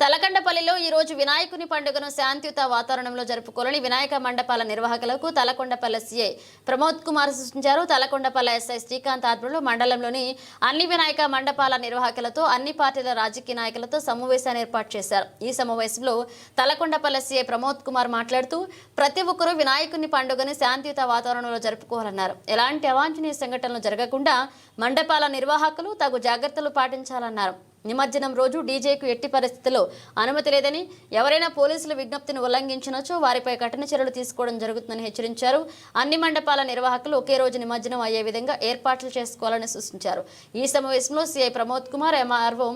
తలకొండపల్లిలో ఈ రోజు వినాయకుని పండుగను శాంతియుత వాతావరణంలో జరుపుకోవాలని వినాయక మండపాల నిర్వాహకులకు తలకొండపల్లి సీఐ ప్రమోద్ కుమార్ సూచించారు. తలకొండపల్లి ఎస్ఐ శ్రీకాంత్ ఆధ్వర్యంలో మండలంలోని అన్ని వినాయక మండపాల నిర్వాహకులతో అన్ని పార్టీల రాజకీయ నాయకులతో సమావేశాన్ని ఏర్పాటు చేశారు. ఈ సమావేశంలో తలకొండపల్లి సీఐ ప్రమోద్ కుమార్ మాట్లాడుతూ ప్రతి ఒక్కరూ వినాయకుని పండుగని శాంతియుత వాతావరణంలో జరుపుకోవాలన్నారు. ఎలాంటి అవాంఛనీయ సంఘటనలు జరగకుండా మండపాల నిర్వాహకులు తగు జాగ్రత్తలు పాటించాలన్నారు. నిమజ్జనం రోజు డీజేకు ఎట్టి పరిస్థితుల్లో అనుమతి లేదని ఎవరైనా పోలీసుల విజ్ఞప్తిని ఉల్లంఘించినచో వారిపై కఠిన చర్యలు తీసుకోవడం జరుగుతుందని హెచ్చరించారు. అన్ని మండపాల నిర్వాహకులు ఒకే రోజు నిమజ్జనం అయ్యే విధంగా ఏర్పాట్లు చేసుకోవాలని సూచించారు. ఈ సమావేశంలో CI Pramod Kumar MRO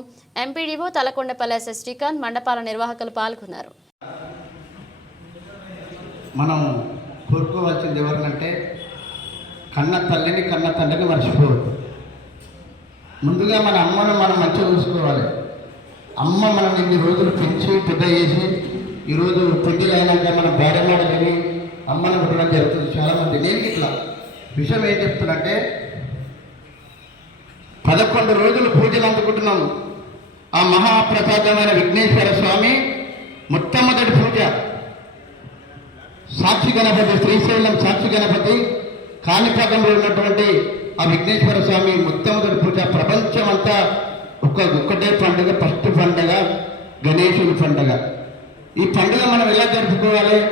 MPDO Talakondapalli SS Srikanth మండపాల నిర్వాహకులు పాల్గొన్నారు. మనం కోరుకోవాల్సింది ఎవరినంటే కన్న తల్లిని కన్న తండ్రిని మర్చిపోవద్దు. ముందుగా మన అమ్మను మనం మంచిగా చూసుకోవాలి. అమ్మ మనం ఇన్ని రోజులు పెంచి పెద్ద చేసి ఈరోజు పెళ్ళిళ్ళు మన భార్య మాట విని అమ్మను పుట్టడం జరుగుతుంది. చాలామంది. నేను ఇట్లా విషయం ఏం చెప్తున్నంటే పదకొండు రోజులు పూజలు అందుకుంటున్నాము ఆ మహాప్రసాదమైన విఘ్నేశ్వర స్వామి మొట్టమొదటి పూజ. సాక్షి గణపతి శ్రీశైలం సాక్షి గణపతి కాణిపాకంలో ఉన్నటువంటి ఆ విఘ్నేశ్వర స్వామి మొట్టమొదటి పూజ ప్రపంచం అంతా ఒక ఒక్కటే పండుగ ఫస్ట్ పండుగ గణేశుని పండుగ. ఈ పండుగ మనం ఎలా జరుపుకోవాలి?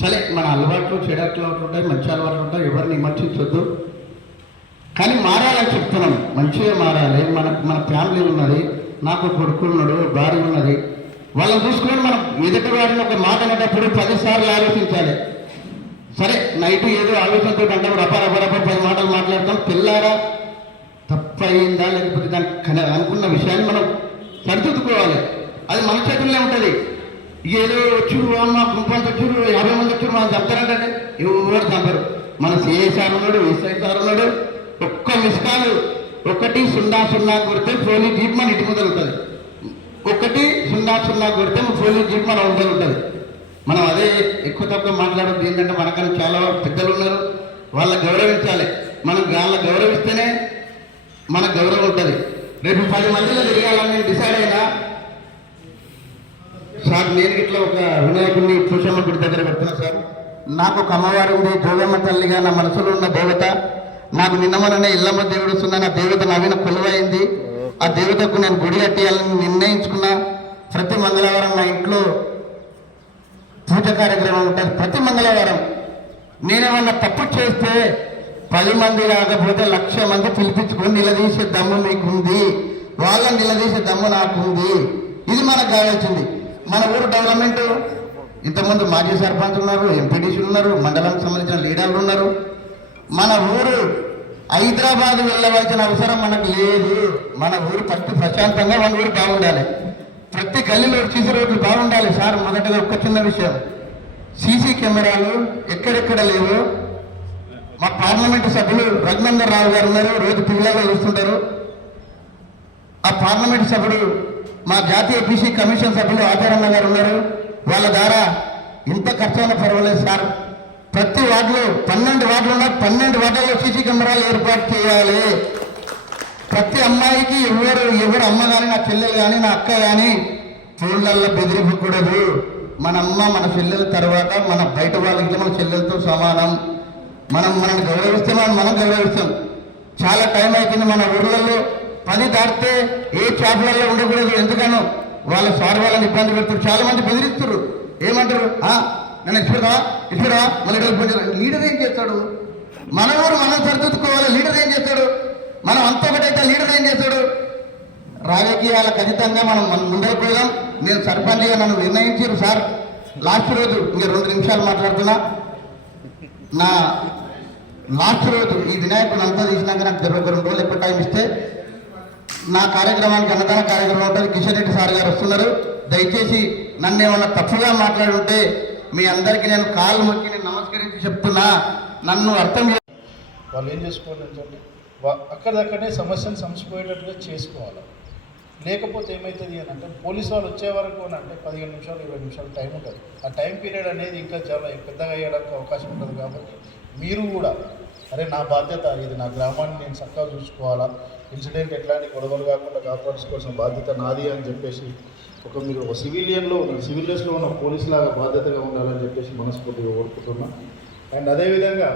సరే మన అలవాట్లు చెడట్లు ఉంటాయి మంచి అలవాట్లు ఉంటాయి ఎవరిని విమర్శించొద్దు. కానీ మారాలని చెప్తున్నాం. మంచిగా మారాలి. మన మన ఫ్యామిలీ ఉన్నది నాకు కొడుకు ఉన్నాడు భార్య ఉన్నది. వాళ్ళని చూసుకొని మనం ఎదుటి వారిని ఒక మాట అనేటప్పుడు పదిసార్లు ఆలోచించాలి. సరే నైట్ ఏదో ఆలోచనతో అంటే అపార అపారప పది మాటలు మాట్లాడతాం. తెల్లారా తప్పు అయిందా లేకపోతే దానికి అనుకున్న విషయాన్ని మనం సరిదిద్దుకోవాలి. అది మన చేతుల్లో ఉంటుంది. ఏదో వచ్చురు మా కుంపంత వచ్చురు యాభై మంది వచ్చురు మనం చెప్తారంటే ఎవరు చంపరు. మన సిఐ సార్ ఉన్నాడు ఎస్ఐ సార్ ఉన్నాడు. ఒక్క మిస్కాలు ఒకటి సున్నా సున్నా కొడితే పోలీస్ జీప్ మన ఇటు ముందర ఉంటుంది. ఒకటి సున్నా సున్నా కొడితే పోలీస్ జీప్ మన ఉంటుంది. మనం అదే ఎక్కువ తక్కువ మాట్లాడద్దు. ఏంటంటే మనకన్నా చాలా పెద్దలు ఉన్నారు వాళ్ళ గౌరవించాలి. మనం వాళ్ళ గౌరవిస్తేనే మనకు గౌరవం ఉంటుంది. రేపు పది మందిలో తిరగాలని నేను డిసైడ్ అయినా సార్ నేను ఇట్లా ఒక వినాయకుడిని పూషమ్మ గుడి దగ్గర పెడుతున్నా సార్. నాకు ఒక అమ్మవారు ఉంది జోగమ్మ తల్లిగా నా మనసులో ఉన్న దేవత. నాకు నిన్నమననే ఇల్లమ్మ దేవుడు వస్తుందని ఆ దేవత నవీన కొలువైంది ఆ దేవతకు నేను గుడి కట్టేయాలని నిర్ణయించుకున్నా. ప్రతి మంగళవారం నా ఇంట్లో పూజ కార్యక్రమం ఉంటుంది ప్రతి మంగళవారం. నేనేమన్నా తప్పు చేస్తే పది మంది కాకపోతే లక్ష మంది పిలిపించుకొని నిలదీసే దమ్ము మీకుంది. వాళ్ళని నిలదీసే దమ్ము నాకుంది. ఇది మనకు కావాల్సింది. మన ఊరు డెవలప్మెంట్ ఇంతకుముందు మాజీ సర్పంచ్ ఉన్నారు ఎంపీటీసీలు ఉన్నారు మండలానికి సంబంధించిన లీడర్లు ఉన్నారు. మన ఊరు హైదరాబాద్ వెళ్ళవలసిన అవసరం మనకు లేదు. మన ఊరు ఫస్ట్ ప్రశాంతంగా మన ఊరు బాగుండాలి. గల్లీలో సీసీ రోడ్లు బాగుండాలి సార్? మొదటగా ఒక్క చిన్న విషయం. సీసీ కెమెరాలు ఎక్కడెక్కడ లేవు? మా పార్లమెంటు సభ్యులు రఘునందర్ రావు గారు ఉన్నారు. రోజు పిల్లగా చూస్తుంటారు. ఆ పార్లమెంటు సభ్యుడు మా జాతీయ బీసీ కమిషన్ సభ్యులు ఆచారన్న గారు ఉన్నారు. వాళ్ళ ద్వారా ఇంత ఖర్చు పర్వాలేదు సార్. ప్రతి వార్డులో పన్నెండు వార్డులు ఉన్నా పన్నెండు వార్డుల్లో సీసీ కెమెరాలు ఏర్పాటు చేయాలి. ప్రతి అమ్మాయికి ఎవరు ఎవరు అమ్మ కానీ నా చెల్లెలు కానీ నా అక్క కానీ ఫోన్లల్లో బెదిరిపోకూడదు మన అమ్మ మన చెల్లెల తర్వాత మన బయట వాళ్ళకి మన చెల్లెలతో సమానం. మనం మనల్ని గౌరవిస్తే మనం మనం గౌరవిస్తాం. చాలా టైం అయిపోయింది మన ఊళ్ళల్లో పని దాటితే ఏ చేపలలో ఉండకూడదు. ఎందుకనో వాళ్ళ సార్ వాళ్ళని ఇబ్బంది పెడతారు చాలా మంది బెదిరిస్తారు ఏమంటారు? "ఆ, నన్ను ఇచ్చుడా ఇచ్చుడా మళ్ళీ డబ్బు లీడర్ ఏం చేస్తాడు? మన ఊరు మనం సరిదిద్దుకోవాలి. లీడర్ ఏం చేస్తాడు? మనం అంత ఒకటైతే లీడర్ ఏం చేస్తాడు? రాజకీయాలకు అతీతంగా మనం మనం ముందరకు పోదాం. నేను సర్పంచ్గా నన్ను నిర్ణయించారు సార్. లాస్ట్ రోజు మీరు రెండు నిమిషాలు మాట్లాడుతున్నా. నా లాస్ట్ రోజు ఈ వినాయకుడు అంతా తీసినాక నాకు ఇరవై రెండు రోజులు ఎప్పుడు టైం ఇస్తే నా కార్యక్రమానికి అన్నదాన కార్యక్రమం ఉంటుంది. కిషన్ రెడ్డి సార్ గారు వస్తున్నారు. దయచేసి నన్ను ఏమన్నా తప్పుగా మాట్లాడి ఉంటే మీ అందరికీ నేను కాళ్ళు మొక్కి నేను నమస్కరించి చెప్తున్నా. నన్ను అర్థం వాళ్ళు ఏం చేసుకోవాలి అంటే సమస్యను సమసిపోయేటట్టుగా చేసుకోవాలి. లేకపోతే ఏమవుతుంది అని అంటే పోలీసు వాళ్ళు వచ్చే వరకు అని అంటే పదిహేను నిమిషాలు ఇరవై నిమిషాలు టైం ఉంటుంది. ఆ టైం పీరియడ్ అనేది ఇంకా చాలా పెద్దగా అయ్యడానికి అవకాశం ఉంటుంది కాబట్టి మీరు కూడా అరే నా బాధ్యత ఇది నా గ్రామాన్ని నేను చక్కగా చూసుకోవాలా ఇన్సిడెంట్ ఎట్లాంటి గొడవలు కాకుండా కాపాడుకోవాల్సిన బాధ్యత నాది అని చెప్పేసి ఒక మీరు ఒక సివిలియన్లో ఉన్న సివిల్ డ్రెస్లో ఉన్న పోలీస్ లాగా బాధ్యతగా ఉండాలని చెప్పేసి మనస్ఫూర్తిగా కోరుకుంటున్నా. అండ్ అదేవిధంగా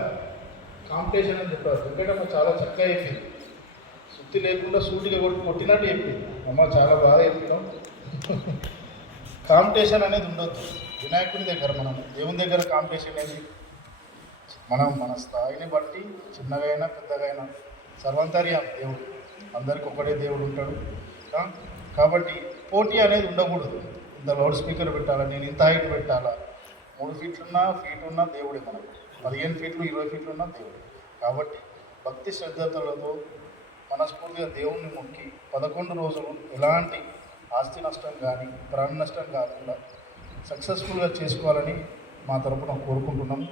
కాంపిటీషన్ అని చెప్పారు. వెంకటమ్మ చాలా చక్కగా చెప్పింది. సుత్తి లేకుండా సూటిగా కొట్టి కొట్టినట్టు చెప్పింది. అమ్మ చాలా బాగా చెప్పినాం కాంపిటీషన్ అనేది ఉండొద్దు. వినాయకుని దగ్గర మనం దేవుని దగ్గర కాంపిటీషన్ అనేది మనం మన స్థాయిని బట్టి చిన్నగా అయినా పెద్దగా అయినా సర్వంతర్యం దేవుడు. అందరికి ఒకటే దేవుడు ఉంటాడు. కాబట్టి పోటీ అనేది ఉండకూడదు. ఇంత లౌడ్ స్పీకర్ పెట్టాలా నేను ఇంత హైట్ పెట్టాలా? మూడు ఫీట్లు ఉన్నా ఫీట్ ఉన్నా దేవుడే మనకు. పదిహేను ఫీట్లు ఇరవై ఫీట్లు ఉన్నా దేవుడే. కాబట్టి భక్తి శ్రద్ధతలతో మనస్ఫూర్తిగా దేవుణ్ణి మొక్కి పదకొండు రోజులు ఎలాంటి ఆస్తి నష్టం కానీ ప్రాణ నష్టం కాకుండా సక్సెస్ఫుల్గా చేసుకోవాలని మా తరపున కోరుకుంటున్నాం.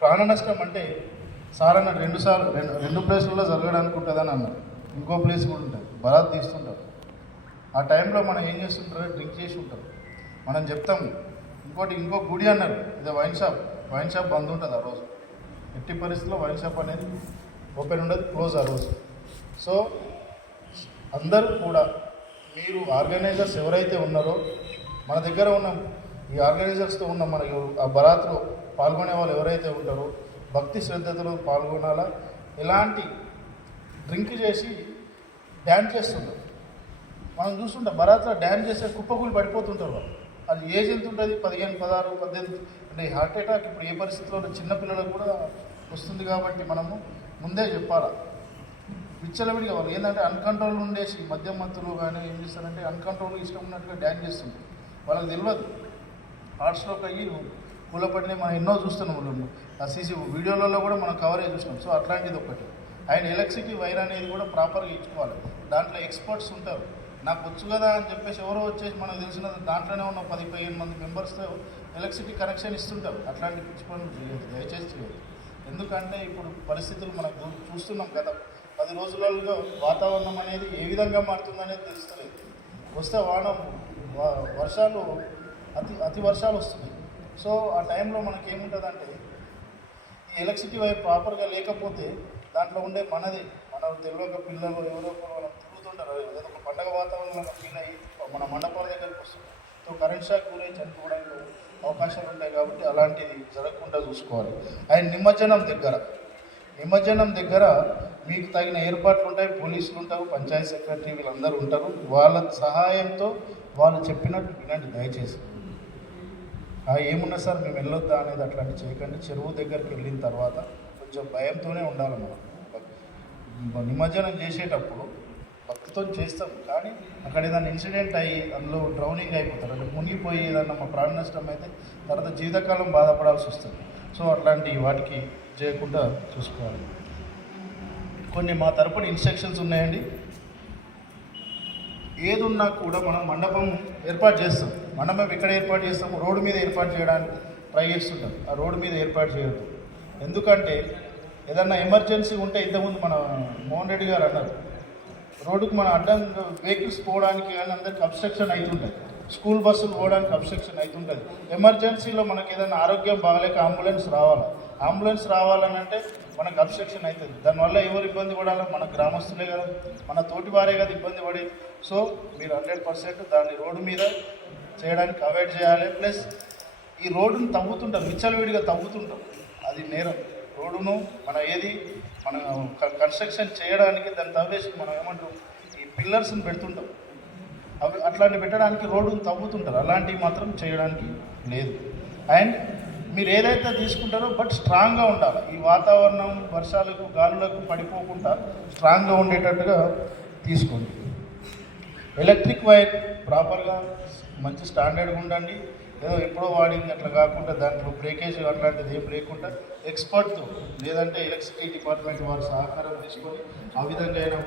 ప్రాణ నష్టం అంటే సార్ అన్న రెండు సార్లు రెండు రెండు ప్లేసుల్లో జరగడానికి ఉంటుందని అన్నారు ఇంకో ప్లేస్ కూడా ఉంటుంది. బరాత్ తీస్తుంటారు ఆ టైంలో మనం ఏం చేస్తుంటారో? డ్రింక్ చేసి ఉంటాం. మనం చెప్తాము ఇంకోటి ఇంకో గుడి అన్నారు. ఇది wine shop. Wine shop bandh ఉంటుంది ఆ రోజు. ఎట్టి పరిస్థితుల్లో వైన్ షాప్ అనేది ఓపెన్ ఉండదు క్లోజ్ ఆ రోజు. సో అందరూ కూడా మీరు ఆర్గనైజర్స్ ఎవరైతే ఉన్నారో మన దగ్గర ఉన్న ఈ ఆర్గనైజర్స్తో ఉన్న మన ఆ బరాత్లో పాల్గొనే వాళ్ళు ఎవరైతే ఉంటారో భక్తి శ్రద్ధతో పాల్గొనాలా? ఎలాంటి డ్రింక్ చేసి డ్యాన్స్ చేస్తుంటారు? మనం చూస్తుంటాం బరాత్లో డ్యాన్స్ చేసే కుప్పకులు పడిపోతుంటారు వాళ్ళు. అది ఏజ్ ఎంత ఉంటుంది? పదిహేను పదహారు పద్దెనిమిది. అంటే హార్ట్ అటాక్ ఇప్పుడు ఏ పరిస్థితిలో చిన్నపిల్లలకు కూడా వస్తుంది కాబట్టి మనము ముందే చెప్పాలా? విచ్చలవిడిగా వాళ్ళు ఏంటంటే అన్కంట్రోల్ ఉండేసి మద్యం మత్తులు కానీ ఏం చేస్తారంటే అన్కంట్రోల్ ఇష్టం ఉన్నట్టుగా డ్యాన్స్ చేస్తుంది వాళ్ళకి తెలియదు హార్ట్స్లోకి అయ్యి కూలపడిన మనం ఎన్నో చూస్తున్నాం వాళ్ళు. ఆ సీసీ వీడియోలలో కూడా మనం కవరేజ్ చూసినాం. సో అట్లాంటిది ఒకటి. ఆయన ఎలక్ట్రిసిటీ వైర్ అనేది కూడా ప్రాపర్గా ఇచ్చుకోవాలి. దాంట్లో ఎక్స్పర్ట్స్ ఉంటారు. నాకు వచ్చు కదా అని చెప్పేసి ఎవరో వచ్చేసి మనకు తెలిసిన దాంట్లోనే ఉన్న పది పదిహేను మంది మెంబర్స్తో ఎలక్ట్రిసిటీ కనెక్షన్ ఇస్తుంటారు. అట్లాంటి పిచ్చి పనులు చేయలేదు దయచేసి చేయలేదు ఎందుకంటే ఇప్పుడు పరిస్థితులు మనకు చూస్తున్నాం కదా. పది రోజులలో వాతావరణం అనేది ఏ విధంగా మారుతుందనేది తెలుస్తలేదు. వస్తే వాన వ- వర్షాలు అతి అతి వర్షాలు వస్తున్నాయి. సో ఆ టైంలో మనకి ఏముంటుందంటే ఈ ఎలక్ట్రిసిటీ వైపు ప్రాపర్గా లేకపోతే దాంట్లో ఉండే మనది. మన తెలియక పిల్లలు ఎవరో మనం తిరుగుతుంటారు. ఏదో ఒక పండగ వాతావరణంలో ఫీల్ అయ్యి మన మండపాల దగ్గరికి వస్తుంది సో కరెంట్ షాక్ గురే చనిపోవడానికి అవకాశాలు ఉంటాయి కాబట్టి అలాంటిది జరగకుండా చూసుకోవాలి. అండ్ నిమజ్జనం దగ్గర. నిమజ్జనం దగ్గర మీకు తగిన ఏర్పాట్లు ఉంటాయి పోలీసులు ఉంటారు పంచాయత్ సెక్రటరీ వీళ్ళందరూ ఉంటారు. వాళ్ళ సహాయంతో వాళ్ళు చెప్పినట్టు వినండి దయచేసి. ఏమున్నా సార్ మేము వెళ్ళొద్దా అనేది అట్లాంటి చేయకండి. చెరువు దగ్గరికి వెళ్ళిన తర్వాత కొంచెం భయంతోనే ఉండాలి మనం. నిమజ్జనం చేసేటప్పుడు భక్తితో చేస్తాం. కానీ అక్కడ ఏదైనా ఇన్సిడెంట్ అయ్యి అందులో డ్రౌనింగ్ అయిపోతారు. అంటే మునిగిపోయి ఏదన్నా మా ప్రాణ నష్టం అయితే తర్వాత జీవితకాలం బాధపడాల్సి వస్తుంది. సో అట్లాంటి వాటికి చేయకుండా చూసుకోవాలి. కొన్ని మా తరపున ఇన్స్ట్రక్షన్స్ ఉన్నాయండి. ఏదున్నా కూడా మనం మండపం ఏర్పాటు చేస్తాం. మండపం ఎక్కడ ఏర్పాటు చేస్తాం? రోడ్డు మీద ఏర్పాటు చేయడానికి ట్రై చేస్తుంటాం. ఆ రోడ్డు మీద ఏర్పాటు చేయొద్దు. ఎందుకంటే ఏదన్నా ఎమర్జెన్సీ ఉంటే ఇంతకుముందు మన మోహన్ రెడ్డి గారు అన్నారు. రోడ్డుకు మన అడ్డం వెహికల్స్ పోవడానికి కానీ అందరికి అబ్స్ట్రక్షన్ అవుతుంటాయి. స్కూల్ బస్సులు పోవడానికి అబ్స్ట్రక్షన్ అవుతుంటుంది ఎమర్జెన్సీలో మనకి ఏదైనా ఆరోగ్యం బాగాలేక అంబులెన్స్ రావాలి? అంబులెన్స్ రావాలని అంటే మనకు అబ్స్ట్రక్షన్ అవుతుంది దానివల్ల ఎవరు ఇబ్బంది పడాలో మన గ్రామస్తులే కదా. మన తోటి వారే కదా ఇబ్బంది పడేది. సో మీరు హండ్రెడ్ పర్సెంట్ దాన్ని రోడ్డు మీద చేయడానికి అవాయిడ్ చేయాలి. ప్లస్ ఈ రోడ్డును తవ్వుతుంటాం. విచ్చలవిడిగా తవ్వుతుంటాం. అది నేరం. రోడ్డును మన ఏది? మనం క- కన్స్ట్రక్షన్ చేయడానికి దాన్ని తవ్వేసి మనం ఏమంటాం ఈ పిల్లర్స్ని పెడుతుంటాం. అవి అట్లాంటి పెట్టడానికి రోడ్డును తవ్వుతుంటారు. అలాంటివి మాత్రం చేయడానికి లేదు. అండ్ మీరు ఏదైతే తీసుకుంటారో బట్ స్ట్రాంగ్గా ఉండాలి. ఈ వాతావరణం వర్షాలకు గాలులకు పడిపోకుండా స్ట్రాంగ్గా ఉండేటట్టుగా తీసుకోండి. ఎలక్ట్రిక్ వైర్ ప్రాపర్గా మంచి స్టాండర్డ్గా ఉండండి. ఏదో ఎప్పుడో వాడింది అట్లా కాకుండా దాంట్లో బ్రేకేజ్ అట్లాంటిది ఏం లేకుండా ఎక్స్పర్ట్తో లేదంటే ఎలక్ట్రిసిటీ డిపార్ట్మెంట్ వారి సహకారం తీసుకొని ఆ విధంగా అయినా కూడా